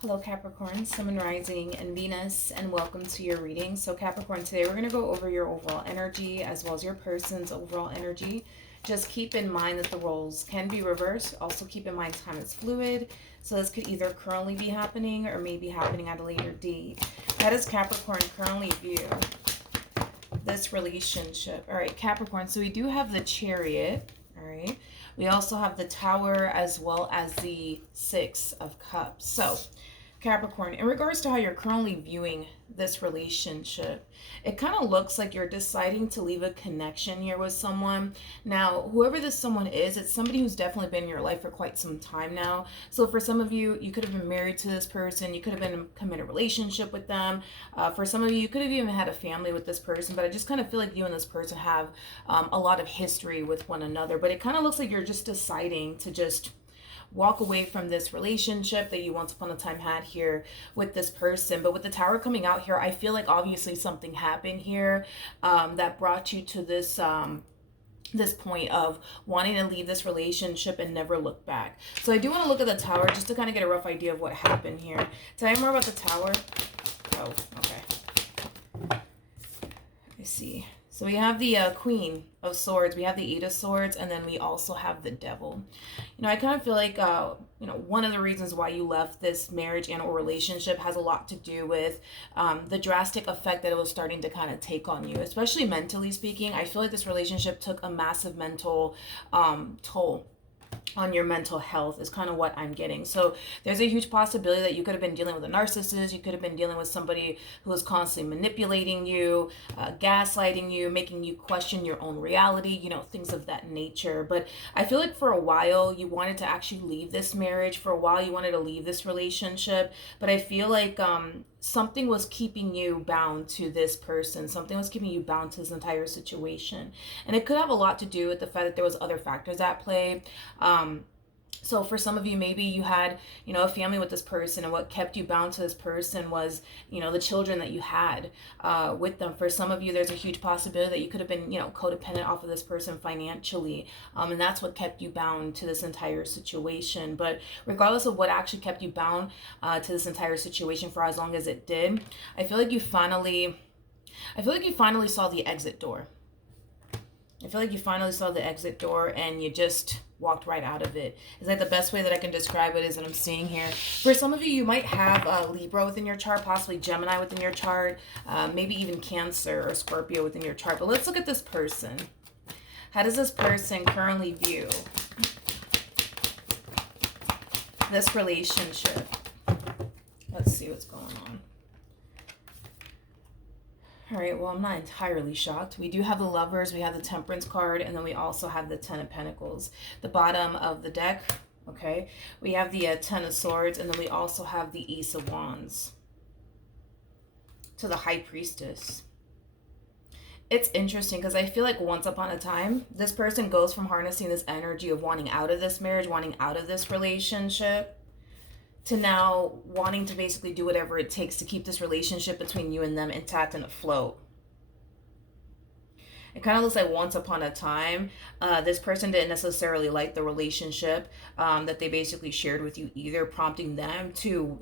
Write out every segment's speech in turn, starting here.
Hello Capricorn, Sun, Rising, and Venus, and welcome to your reading. So Capricorn, today we're going to go over your overall energy as well as your person's overall energy. Just keep in mind that the roles can be reversed. Also keep in mind time is fluid. So this could either currently be happening or maybe happening at a later date. How does Capricorn currently view this relationship? All right, Capricorn, so we do have the Chariot, all right? We also have the Tower as well as the Six of Cups. So Capricorn, in regards to how you're currently viewing this relationship, it kind of looks like you're deciding to leave a connection here with someone. Now, whoever this someone is, it's somebody who's definitely been in your life for quite some time now. So for some of you, you could have been married to this person. You could have been in a committed relationship with them. For some of you, you could have even had a family with this person. But I just kind of feel like you and this person have a lot of history with one another. But it kind of looks like you're just deciding to just walk away from this relationship that you once upon a time had here with this person. But with the Tower coming out here, I feel like obviously something happened here that brought you to this point of wanting to leave this relationship and never look back. So I do want to look at the Tower just to kind of get a rough idea of what happened here. Tell me more about the Tower. Oh, okay. I see. So we have the Queen of Swords, we have the Eight of Swords, and then we also have the Devil. You know, I kind of feel like, one of the reasons why you left this marriage and or relationship has a lot to do with the drastic effect that it was starting to kind of take on you, especially mentally speaking. I feel like this relationship took a massive mental toll on your mental health is kind of what I'm getting. So there's a huge possibility that you could have been dealing with a narcissist. You could have been dealing with somebody who was constantly manipulating you, gaslighting you, making you question your own reality, things of that nature. But I feel like for a while you wanted to actually leave this marriage. For a while you wanted to leave this relationship. But I feel like something was keeping you bound to this person. Something was keeping you bound to this entire situation. And it could have a lot to do with the fact that there was other factors at play. So for some of you, maybe you had, a family with this person, and what kept you bound to this person was, the children that you had with them. For some of you, there's a huge possibility that you could have been, codependent off of this person financially. And that's what kept you bound to this entire situation. But regardless of what actually kept you bound to this entire situation for as long as it did, I feel like you finally saw the exit door. I feel like you finally saw the exit door and you just walked right out of it. Is that the best way that I can describe it is what I'm seeing here? For some of you, you might have Libra within your chart, possibly Gemini within your chart, maybe even Cancer or Scorpio within your chart. But let's look at this person. How does this person currently view this relationship? Let's see what's going on. All right, well, I'm not entirely shocked. We do have the Lovers, we have the Temperance card, and then we also have the Ten of Pentacles. The bottom of the deck, okay, we have the Ten of Swords, and then we also have the Ace of Wands. To the High Priestess. It's interesting because I feel like once upon a time, this person goes from harnessing this energy of wanting out of this marriage, wanting out of this relationship, to now wanting to basically do whatever it takes to keep this relationship between you and them intact and afloat. It kind of looks like once upon a time, this person didn't necessarily like the relationship that they basically shared with you either, prompting them to,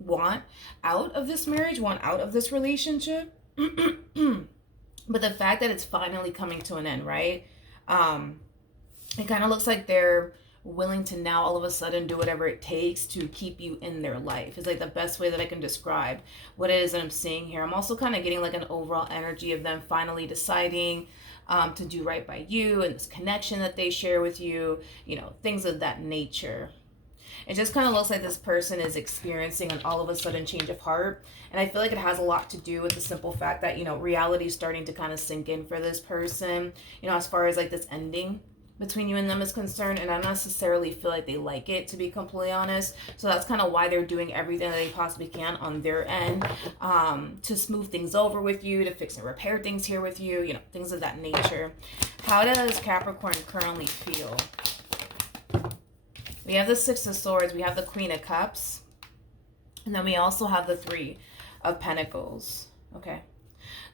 want out of this marriage, want out of this relationship. But the fact that it's finally coming to an end, right? It kind of looks like they're willing to now all of a sudden do whatever it takes to keep you in their life. Is like the best way that I can describe what it is that I'm seeing here. I'm also kind of getting like an overall energy of them finally deciding to do right by you and this connection that they share with you, things of that nature. It just kind of looks like this person is experiencing an all of a sudden change of heart. And I feel like it has a lot to do with the simple fact that, reality is starting to kind of sink in for this person, as far as like this ending between you and them is concerned. And I don't necessarily feel like they like it, to be completely honest. So that's kind of why they're doing everything that they possibly can on their end to smooth things over with you, to fix and repair things here with you, things of that nature. How does Capricorn currently feel? We have the Six of Swords, we have the Queen of Cups, and then we also have the Three of Pentacles. Okay.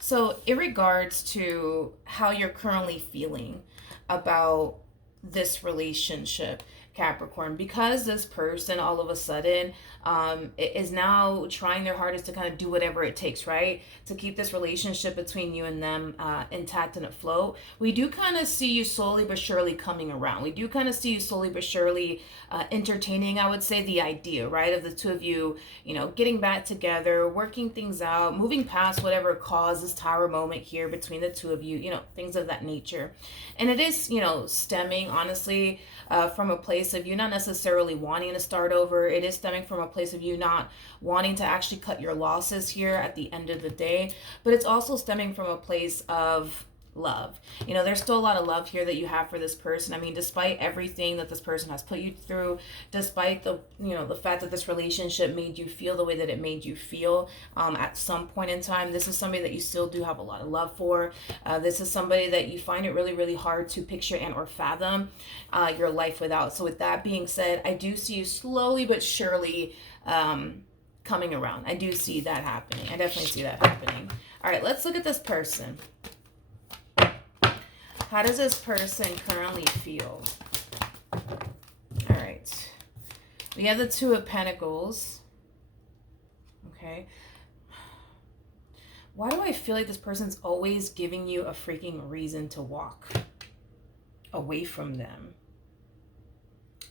So in regards to how you're currently feeling about this relationship, Capricorn, because this person all of a sudden is now trying their hardest to kind of do whatever it takes, right, to keep this relationship between you and them intact and afloat. We do kind of see you slowly but surely coming around. We do kind of see you slowly but surely entertaining, I would say, the idea, right, of the two of you, you know, getting back together, working things out, moving past whatever caused this tower moment here between the two of you, you know, things of that nature. And it is, you know, stemming, honestly, from a place of you not necessarily wanting to start over. It is stemming from a place of you not wanting to actually cut your losses here at the end of the day. But it's also stemming from a place of love. You know, there's still a lot of love here that you have for this person. I mean, despite everything that this person has put you through, despite the, you know, the fact that this relationship made you feel the way that it made you feel at some point in time, this is somebody that you still do have a lot of love for. This is somebody that you find it really, really hard to picture and or fathom your life without. So with that being said, I do see you slowly but surely coming around. I do see that happening. I definitely see that happening. All right, let's look at this person. How does this person currently feel? All right. We have the Two of Pentacles. Okay. Why do I feel like this person's always giving you a freaking reason to walk away from them?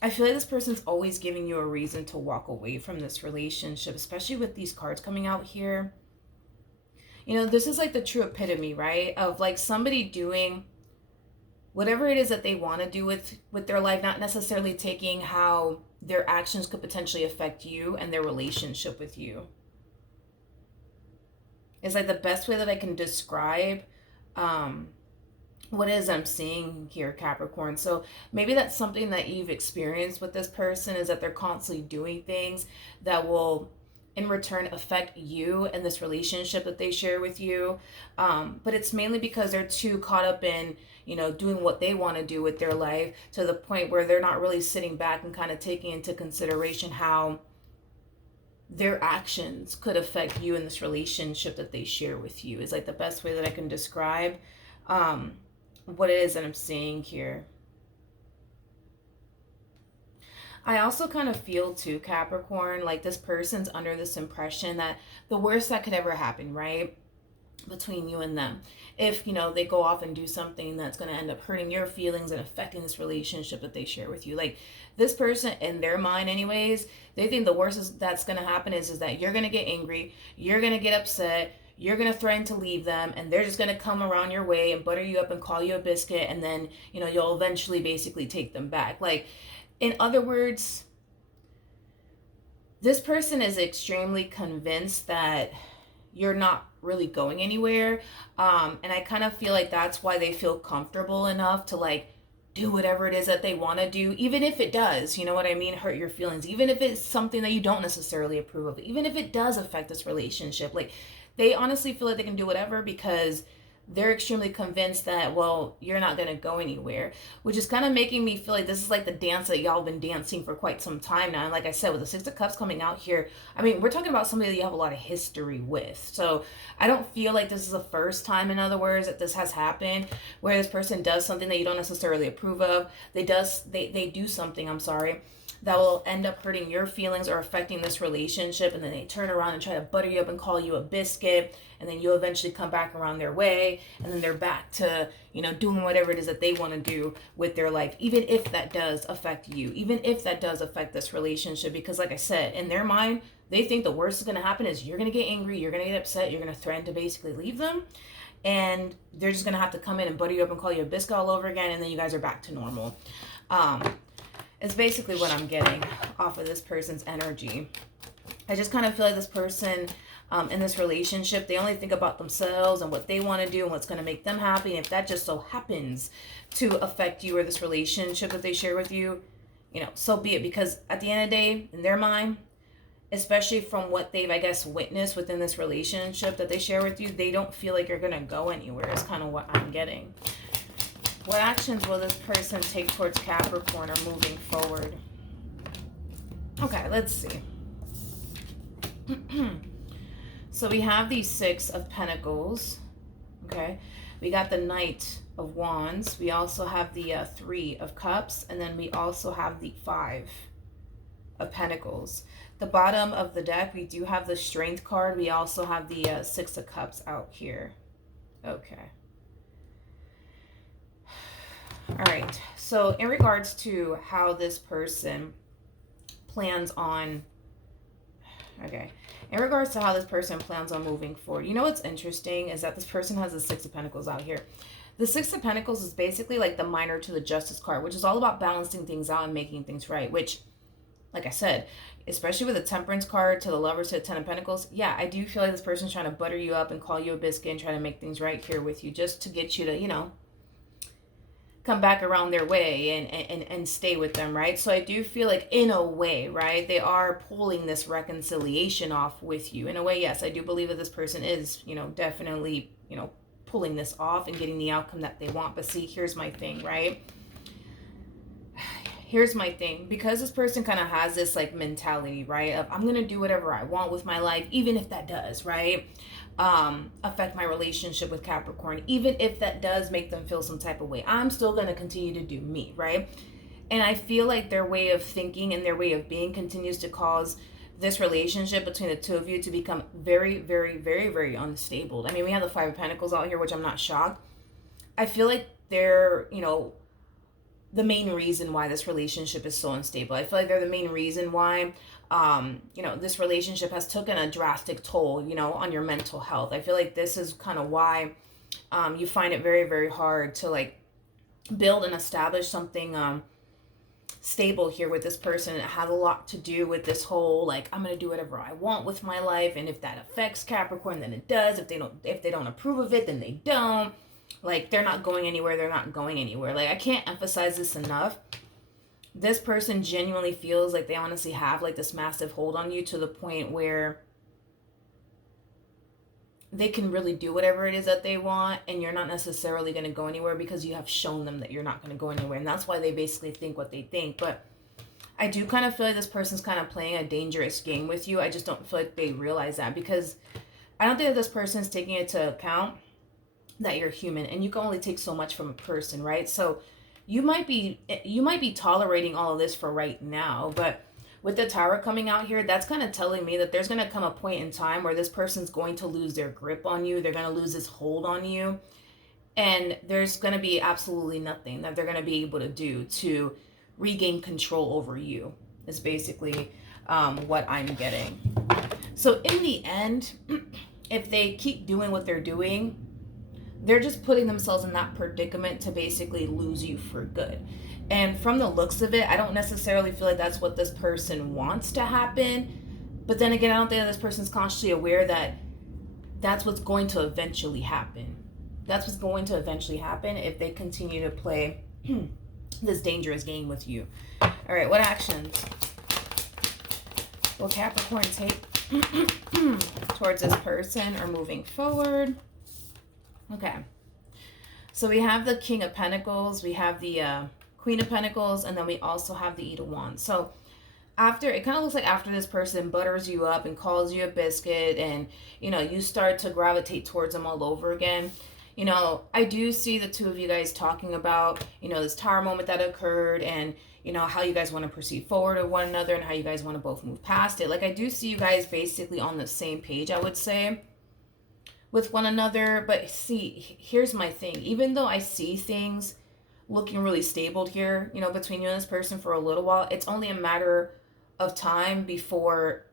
I feel like this person's always giving you a reason to walk away from this relationship, especially with these cards coming out here. You know, this is like the true epitome, right? Of like somebody doing whatever it is that they want to do with their life, not necessarily taking how their actions could potentially affect you and their relationship with you. It's like the best way that I can describe what it is I'm seeing here, Capricorn. So maybe that's something that you've experienced with this person, is that they're constantly doing things that will in return affect you and this relationship that they share with you. But it's mainly because they're too caught up in, you know, doing what they want to do with their life, to the point where they're not really sitting back and kind of taking into consideration how their actions could affect you in this relationship that they share with you. Is like the best way that I can describe what it is that I'm seeing here. I also kind of feel too, Capricorn, like this person's under this impression that the worst that could ever happen, right, between you and them, if, you know, they go off and do something that's going to end up hurting your feelings and affecting this relationship that they share with you. Like this person, in their mind anyways, they think the worst that's going to happen is that you're going to get angry, you're going to get upset, you're going to threaten to leave them, and they're just going to come around your way and butter you up and call you a biscuit, and then, you know, you'll eventually basically take them back. Like, in other words, this person is extremely convinced that you're not really going anywhere. And I kind of feel like that's why they feel comfortable enough to like do whatever it is that they want to do, even if it does, you know what I mean, hurt your feelings, even if it's something that you don't necessarily approve of, even if it does affect this relationship. Like they honestly feel like they can do whatever because they're extremely convinced that, well, you're not going to go anywhere, which is kind of making me feel like this is like the dance that y'all been dancing for quite some time now. And like I said, with the Six of Cups coming out here, I mean, we're talking about somebody that you have a lot of history with. So I don't feel like this is the first time, in other words, that this has happened, where this person does something that you don't necessarily approve of. They do something, I'm sorry, that will end up hurting your feelings or affecting this relationship, and then they turn around and try to butter you up and call you a biscuit, and then you eventually come back around their way, and then they're back to, you know, doing whatever it is that they want to do with their life, even if that does affect you, even if that does affect this relationship. Because like I said, in their mind, they think the worst is going to happen is you're going to get angry, you're going to get upset, you're going to threaten to basically leave them, and they're just going to have to come in and butter you up and call you a biscuit all over again, and then you guys are back to normal. It's basically what I'm getting off of this person's energy. I just kind of feel like this person in this relationship, they only think about themselves and what they want to do and what's going to make them happy. And if that just so happens to affect you or this relationship that they share with you, you know, so be it. Because at the end of the day, in their mind, especially from what they've, I guess, witnessed within this relationship that they share with you, they don't feel like you're going to go anywhere is kind of what I'm getting. What actions will this person take towards Capricorn or moving forward? Okay, let's see. So we have the Six of Pentacles. Okay. We got the Knight of Wands. We also have the Three of Cups. And then we also have the Five of Pentacles. The bottom of the deck, we do have the Strength card. We also have the Six of Cups out here. Okay. All right. So in regards to how this person plans on... Okay. In regards to how this person plans on moving forward, you know what's interesting is that this person has the Six of Pentacles out here. The Six of Pentacles is basically like the minor to the Justice card, which is all about balancing things out and making things right, which, like I said, especially with the Temperance card to the Lovers to the Ten of Pentacles, yeah, I do feel like this person's trying to butter you up and call you a biscuit and try to make things right here with you just to get you to, you know, come back around their way and stay with them, right? So I do feel like in a way, right, they are pulling this reconciliation off with you. In a way, yes, I do believe that this person is, you know, definitely, you know, pulling this off and getting the outcome that they want. But see, here's my thing, right? Here's my thing. Because this person kind of has this like mentality, right, of I'm going to do whatever I want with my life, even if that does, right, affect my relationship with Capricorn, even if that does make them feel some type of way, I'm still going to continue to do me, right? And I feel like their way of thinking and their way of being continues to cause this relationship between the two of you to become very, very, very, very unstable. I mean, we have the Five of Pentacles out here, which I'm not shocked. I feel like they're, you know, the main reason why this relationship is so unstable. I feel like they're the main reason why, you know, this relationship has taken a drastic toll, you know, on your mental health. I feel like this is kind of why you find it very, very hard to like build and establish something stable here with this person. It has a lot to do with this whole like I'm gonna do whatever I want with my life, and if that affects Capricorn, then it does. If they don't approve of it, then they don't. Like, they're not going anywhere. They're not going anywhere. Like, I can't emphasize this enough. This person genuinely feels like they honestly have, like, this massive hold on you to the point where they can really do whatever it is that they want, and you're not necessarily going to go anywhere because you have shown them that you're not going to go anywhere. And that's why they basically think what they think. But I do kind of feel like this person's kind of playing a dangerous game with you. I just don't feel like they realize that, because I don't think that this person's taking into account that you're human and you can only take so much from a person, right? So you might be tolerating all of this for right now, but with the Tower coming out here, that's kind of telling me that there's going to come a point in time where this person's going to lose their grip on you. They're going to lose this hold on you, and there's going to be absolutely nothing that they're going to be able to do to regain control over you, is basically what I'm getting. So in the end, if they keep doing what they're doing, they're just putting themselves in that predicament to basically lose you for good. And from the looks of it, I don't necessarily feel like that's what this person wants to happen. But then again, I don't think that this person's consciously aware that that's what's going to eventually happen. That's what's going to eventually happen if they continue to play this dangerous game with you. All right, what actions will Capricorn take towards this person or moving forward? Okay, so we have the King of Pentacles, we have the Queen of Pentacles, and then we also have the Eight of Wands. So after, it kind of looks like after this person butters you up and calls you a biscuit, and, you know, you start to gravitate towards them all over again, you know, I do see the two of you guys talking about, you know, this Tower moment that occurred, and, you know, how you guys want to proceed forward with one another and how you guys want to both move past it. Like, I do see you guys basically on the same page, I would say, with one another. But see, here's my thing. Even though I see things looking really stable here, you know, between you and this person for a little while, it's only a matter of time before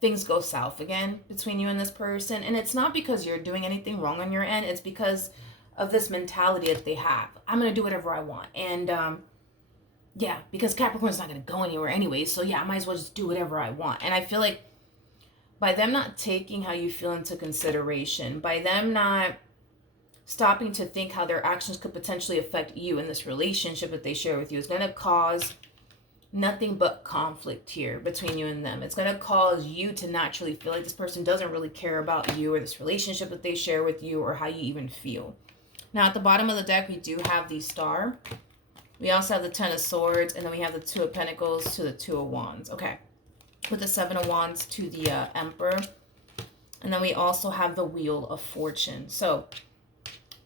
things go south again between you and this person. And it's not because you're doing anything wrong on your end. It's because of this mentality that they have. I'm going to do whatever I want. And yeah, because Capricorn's not going to go anywhere anyway. So yeah, I might as well just do whatever I want. And I feel like by them not taking how you feel into consideration, by them not stopping to think how their actions could potentially affect you in this relationship that they share with you, is going to cause nothing but conflict here between you and them. It's going to cause you to naturally feel like this person doesn't really care about you or this relationship that they share with you or how you even feel. Now, at the bottom of the deck, we do have the Star. We also have the Ten of Swords, and then we have the Two of Pentacles to the Two of Wands. Okay. With the Seven of Wands to the Emperor. And then we also have the Wheel of Fortune. So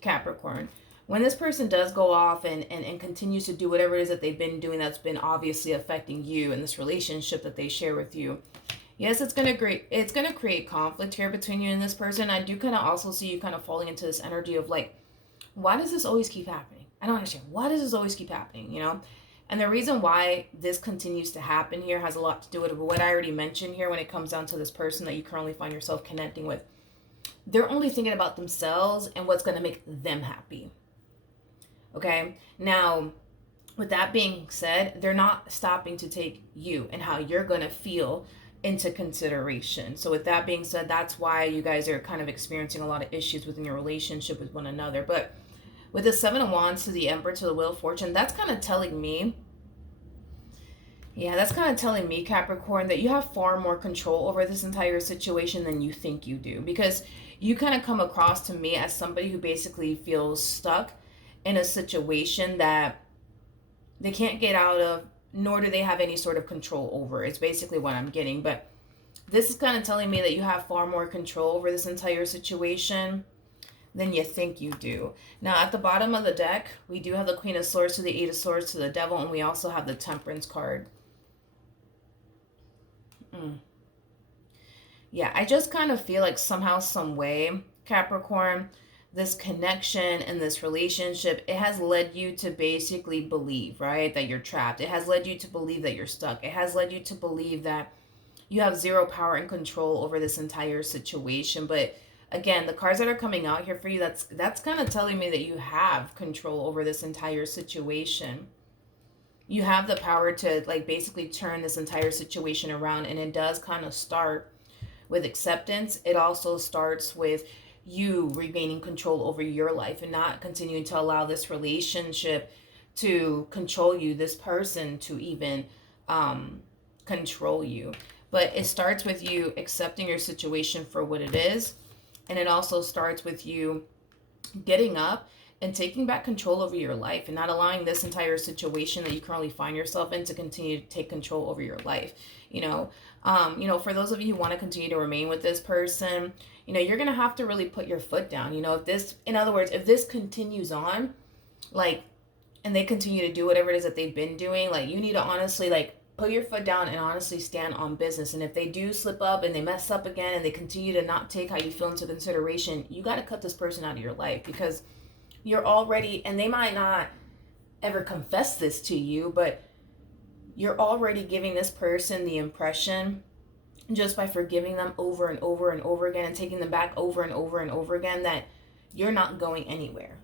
Capricorn. When this person does go off and continues to do whatever it is that they've been doing that's been obviously affecting you and this relationship that they share with you, yes, it's gonna create conflict here between you and this person. I do kind of also see you kind of falling into this energy of like, why does this always keep happening? I don't understand. Why does this always keep happening? You know? And the reason why this continues to happen here has a lot to do with what I already mentioned here when it comes down to this person that you currently find yourself connecting with. They're only thinking about themselves and what's going to make them happy. Okay? Now, with that being said, they're not stopping to take you and how you're going to feel into consideration. So with that being said, that's why you guys are kind of experiencing a lot of issues within your relationship with one another. But with the Seven of Wands to the Emperor to the Wheel of Fortune, that's kind of telling me, Capricorn, that you have far more control over this entire situation than you think you do. Because you kind of come across to me as somebody who basically feels stuck in a situation that they can't get out of, nor do they have any sort of control over. It's basically what I'm getting. But this is kind of telling me that you have far more control over this entire situation than you think you do. Now, at the bottom of the deck, we do have the Queen of Swords to the Eight of Swords to the Devil, and we also have the Temperance card. Yeah, I just kind of feel like somehow, some way, Capricorn, this connection and this relationship, it has led you to basically believe, right, that you're trapped. It has led you to believe that you're stuck. It has led you to believe that you have zero power and control over this entire situation. But again, the cards that are coming out here for you, that's kind of telling me that you have control over this entire situation. You have the power to like basically turn this entire situation around, and it does kind of start with acceptance. It also starts with you regaining control over your life and not continuing to allow this relationship to control you, this person to even control you. But it starts with you accepting your situation for what it is. And it also starts with you getting up and taking back control over your life and not allowing this entire situation that you currently find yourself in to continue to take control over your life. For those of you who want to continue to remain with this person, you're going to have to really put your foot down. If this continues on, like, and they continue to do whatever it is that they've been doing, like, you need to honestly, like, put your foot down and honestly stand on business. And if they do slip up and they mess up again and they continue to not take how you feel into consideration, you got to cut this person out of your life, because you're already, and they might not ever confess this to you, but you're already giving this person the impression, just by forgiving them over and over and over again and taking them back over and over and over again, that you're not going anywhere.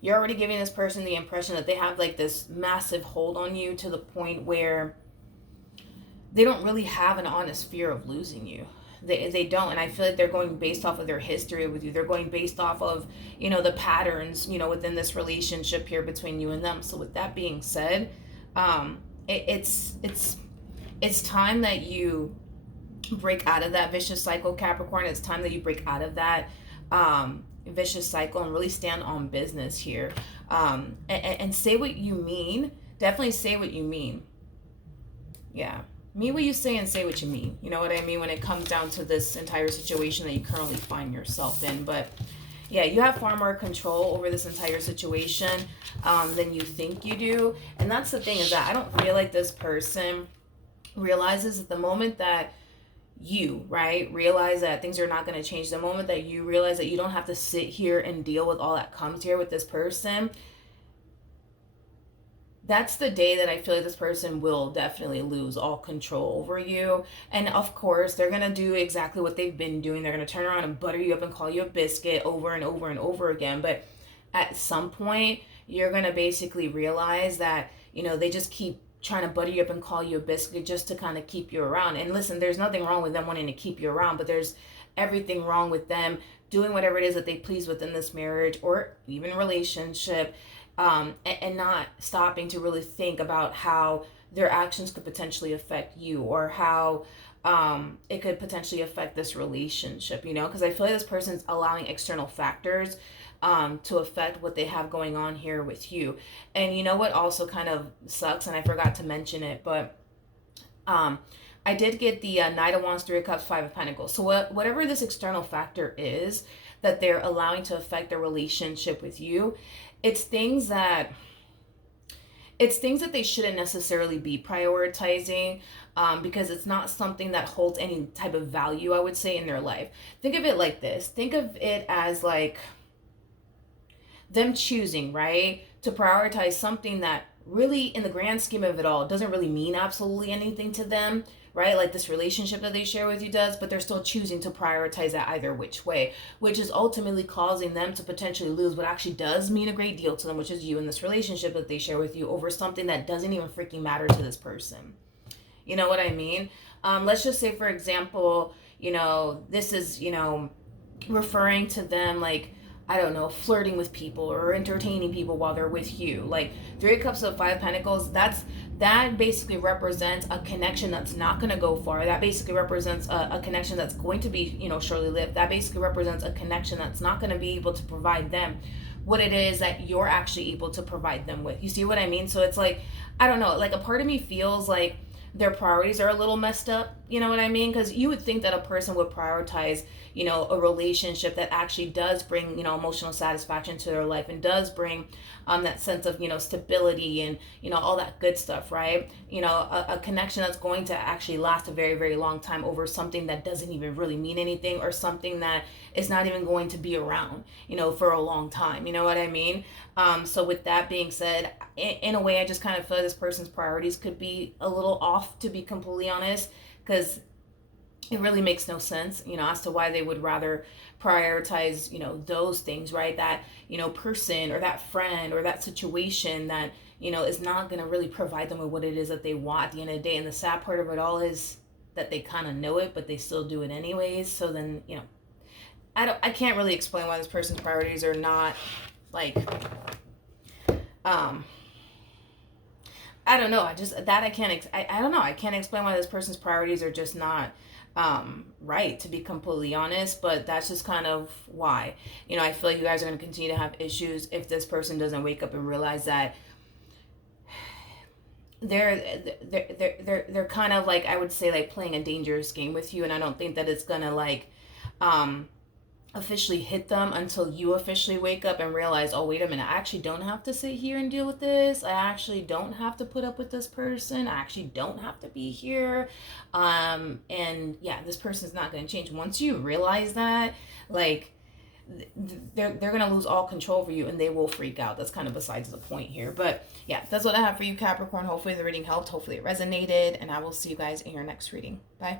You're already giving this person the impression that they have like this massive hold on you, to the point where they don't really have an honest fear of losing you. They don't. And I feel like they're going based off of their history with you. They're going based off of, the patterns, within this relationship here between you and them. So with that being said, it's time that you break out of that vicious cycle, Capricorn. It's time that you break out of that vicious cycle and really stand on business here, and say what you mean. Definitely say what you mean. Yeah, mean what you say and say what you mean. You know what I mean, when it comes down to this entire situation that you currently find yourself in. But yeah, you have far more control over this entire situation than you think you do. And that's the thing, is that I don't feel like this person realizes at the moment that you, right, realize that things are not going to change, the moment that you realize that you don't have to sit here and deal with all that comes here with this person, that's the day that I feel like this person will definitely lose all control over you. And of course, they're going to do exactly what they've been doing. They're going to turn around and butter you up and call you a biscuit over and over and over again. But at some point, you're going to basically realize that, they just keep trying to butter you up and call you a biscuit just to kind of keep you around. And listen, there's nothing wrong with them wanting to keep you around, but there's everything wrong with them doing whatever it is that they please within this marriage or even relationship, and not stopping to really think about how their actions could potentially affect you, or how it could potentially affect this relationship, because I feel like this person's allowing external factors to affect what they have going on here with you. And what also kind of sucks, and I forgot to mention it, but I did get the Knight of Wands, Three of Cups, Five of Pentacles. So whatever this external factor is that they're allowing to affect their relationship with you, it's things that they shouldn't necessarily be prioritizing, because it's not something that holds any type of value, I would say, in their life. Think of it like this. Think of it as like them choosing, right, to prioritize something that really, in the grand scheme of it all, doesn't really mean absolutely anything to them, right? Like this relationship that they share with you does, but they're still choosing to prioritize that either which way, which is ultimately causing them to potentially lose what actually does mean a great deal to them, which is you and this relationship that they share with you, over something that doesn't even freaking matter to this person. You know what I mean? Let's just say, for example, this is, referring to them like, I don't know, flirting with people or entertaining people while they're with you. Like Three of Cups of Five Pentacles, that basically represents a connection that's not going to go far. That basically represents a connection that's going to be, shortly lived. That basically represents a connection that's not going to be able to provide them what it is that you're actually able to provide them with. You see what I mean? So it's like, I don't know, like a part of me feels like their priorities are a little messed up. You know what I mean? Because you would think that a person would prioritize, a relationship that actually does bring, emotional satisfaction to their life and does bring that sense of, stability and, all that good stuff, right? A connection that's going to actually last a very, very long time over something that doesn't even really mean anything, or something that is not even going to be around, for a long time. You know what I mean? So with that being said, in a way, I just kind of feel like this person's priorities could be a little off, to be completely honest, because it really makes no sense, as to why they would rather prioritize, those things, right? That, person or that friend or that situation that, is not going to really provide them with what it is that they want at the end of the day. And the sad part of it all is that they kind of know it, but they still do it anyways. So then, I can't really explain why this person's priorities are not like, I don't know. I don't know. I can't explain why this person's priorities are just not right, to be completely honest, but that's just kind of why. I feel like you guys are going to continue to have issues if this person doesn't wake up and realize that they're kind of like, I would say, like playing a dangerous game with you, and I don't think that it's gonna like officially hit them until you officially wake up and realize, oh, wait a minute, I actually don't have to sit here and deal with this. I actually don't have to put up with this person. I actually don't have to be here. And yeah, this person's not going to change. Once you realize that, like, they're going to lose all control over you, and they will freak out. That's kind of besides the point here. But yeah, that's what I have for you, Capricorn. Hopefully the reading helped. Hopefully it resonated, and I will see you guys in your next reading. Bye.